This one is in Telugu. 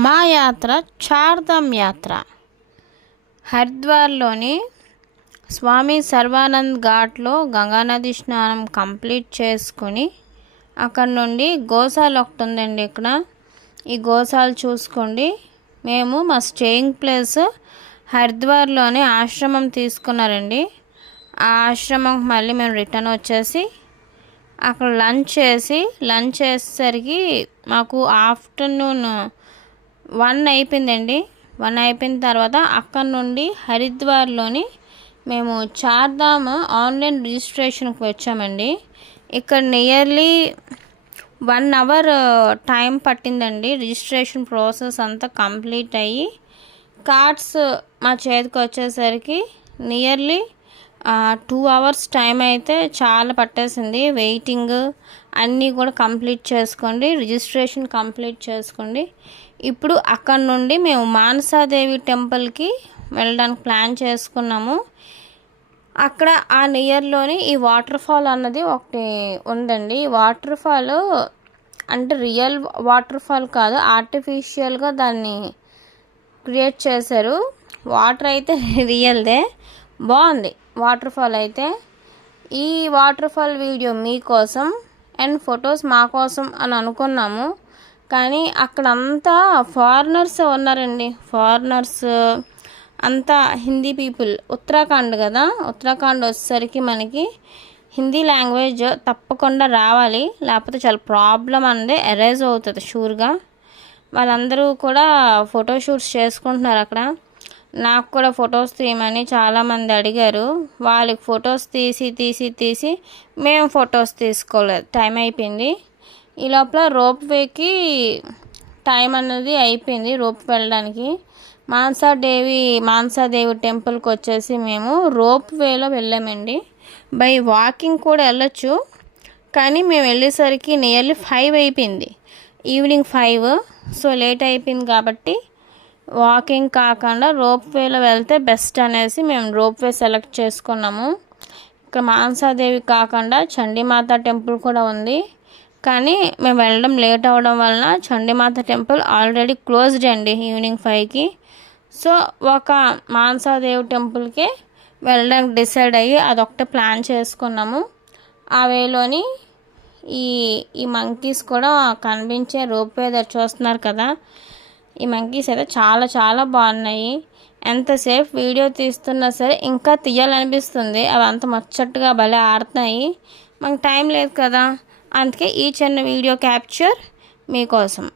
మా యాత్ర చార్ధామ్ యాత్ర. హరిద్వార్లోని స్వామి సర్వానంద్ ఘాట్లో గంగానది స్నానం కంప్లీట్ చేసుకుని అక్కడ నుండి గోశాల ఒకటి ఉందండి. ఇక్కడ ఈ గోశాల చూసుకోండి. మేము మా స్టేయింగ్ ప్లేస్ హరిద్వార్లోని ఆశ్రమం తీసుకున్నారండి. ఆ ఆశ్రమం మళ్ళీ మేము రిటర్న్ వచ్చేసి అక్కడ లంచ్ చేసేసరికి మాకు ఆఫ్టర్నూన్ 1 అయిపోయిందండి. 1 అయిపోయిన తర్వాత అక్కడ నుండి హరిద్వార్లోని మేము చార్ధామ్ ఆన్లైన్ రిజిస్ట్రేషన్కి వచ్చామండి. ఇక్కడ నియర్లీ 1 అవర్ టైం పట్టిందండి. రిజిస్ట్రేషన్ ప్రాసెస్ అంతా కంప్లీట్ అయ్యి కార్డ్స్ మా చేతికి వచ్చేసరికి నియర్లీ 2 అవర్స్ టైం అయితే చాలా పట్టేసింది. వెయిటింగ్ అన్నీ కూడా కంప్లీట్ చేసుకోండి, రిజిస్ట్రేషన్ కంప్లీట్ చేసుకోండి. ఇప్పుడు అక్కడ నుండి మేము మానసాదేవి టెంపుల్కి వెళ్ళడానికి ప్లాన్ చేసుకున్నాము. అక్కడ ఆ నియర్లోని ఈ వాటర్ ఫాల్ అన్నది ఒకటి ఉందండి. వాటర్ ఫాల్ అంటే రియల్ వాటర్ ఫాల్ కాదు, ఆర్టిఫిషియల్గా దాన్ని క్రియేట్ చేశారు. వాటర్ అయితే రియల్దే, బాగుంది వాటర్ ఫాల్ అయితే. ఈ వాటర్ ఫాల్ వీడియో మీకోసం అండ్ ఫొటోస్ మా కోసం అని అనుకున్నాము. కానీ అక్కడ అంతా ఫారినర్స్ ఉన్నారండి. ఫారినర్స్ అంతా హిందీ పీపుల్. ఉత్తరాఖండ్ కదా, ఉత్తరాఖండ్ వచ్చేసరికి మనకి హిందీ లాంగ్వేజ్ తప్పకుండా రావాలి, లేకపోతే చాలా ప్రాబ్లం అనేది ఎరేజ్ అవుతుంది షూర్గా. వాళ్ళందరూ కూడా ఫోటోషూట్స్ చేసుకుంటున్నారు అక్కడ. నాకు కూడా ఫొటోస్ తీయమని చాలామంది అడిగారు. వాళ్ళకి ఫొటోస్ తీసి మేము ఫొటోస్ తీసుకోలేదు, టైం అయిపోయింది. ఈ లోపల రోప్ వేకి టైం అన్నది అయిపోయింది. రోప్ వెళ్ళడానికి మానసాదేవి టెంపుల్కి వచ్చేసి మేము రోప్ వేలో వెళ్ళామండి. బై వాకింగ్ కూడా వెళ్ళొచ్చు, కానీ మేము వెళ్ళేసరికి నియర్లీ 5 అయిపోయింది, ఈవినింగ్ 5. సో లేట్ అయిపోయింది కాబట్టి వాకింగ్ కాకుండా రోప్ వేలో వెళ్తే బెస్ట్ అనేసి మేము రోప్ వే సెలెక్ట్ చేసుకున్నాము. ఇక్కడ మానసాదేవి కాకుండా చండీమాత టెంపుల్ కూడా ఉంది, కానీ మేము వెళ్ళడం లేట్ అవ్వడం వలన చండీమాత టెంపుల్ ఆల్రెడీ క్లోజ్డ్ అండి ఈవినింగ్ 5కి. సో ఒక మానసాదేవి టెంపుల్కి వెళ్ళడానికి డిసైడ్ అయ్యి అదొకటి ప్లాన్ చేసుకున్నాము. ఆ వేలోని ఈ మంకీస్ కూడా కనిపించే రోప్ వే దగ్గర చూస్తున్నారు కదా, ఈ మంకీస్ అయితే చాలా చాలా బాగున్నాయి. ఎంతసేపు వీడియో తీస్తున్నా సరే ఇంకా తీయాలనిపిస్తుంది. అవి అంత ముచ్చట్టుగా భలే ఆడుతున్నాయి. మనకు టైం లేదు కదా, అందుకే ఈ చిన్న వీడియో క్యాప్చర్ మీకోసం.